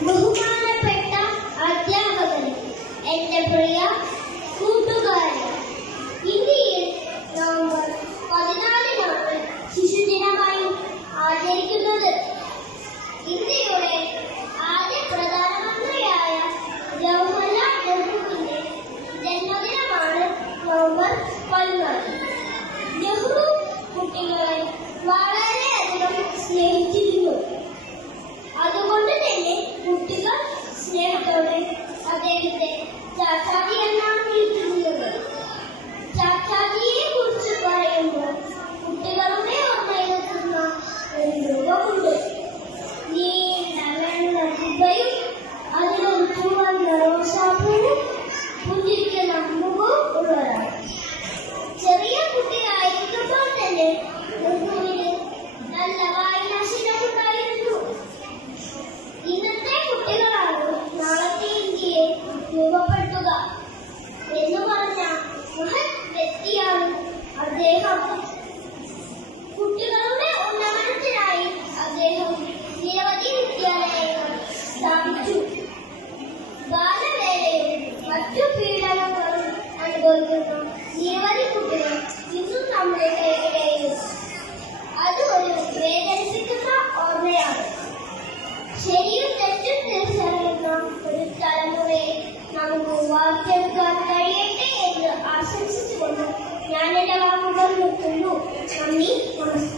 No. Deus. അദ്ദേഹം കുട്ടികളുടെ ഉന്നമനത്തിനായി അദ്ദേഹം നിരവധി വിദ്യാലയങ്ങൾ സ്ഥാപിച്ചു. ബാലവേലയും മറ്റു പീഡനങ്ങളും അനുഭവിക്കുന്ന നിരവധി കുട്ടികൾ ഇന്നും നമ്മുടെ ഇടയിലുണ്ട് അത് ഒരു വേദനിപ്പിക്കുന്ന ഓർമ്മയാണ്. ശരിയും തെറ്റും തിരിച്ചറിയുന്ന ഒരു തലമുറയെ നമുക്ക് വാർത്തെടുക്കാൻ കഴിയട്ടെ എന്ന് ആശംസിച്ചുകൊണ്ട് ഞാൻ 한 목걸로 잠이 멀었습니다.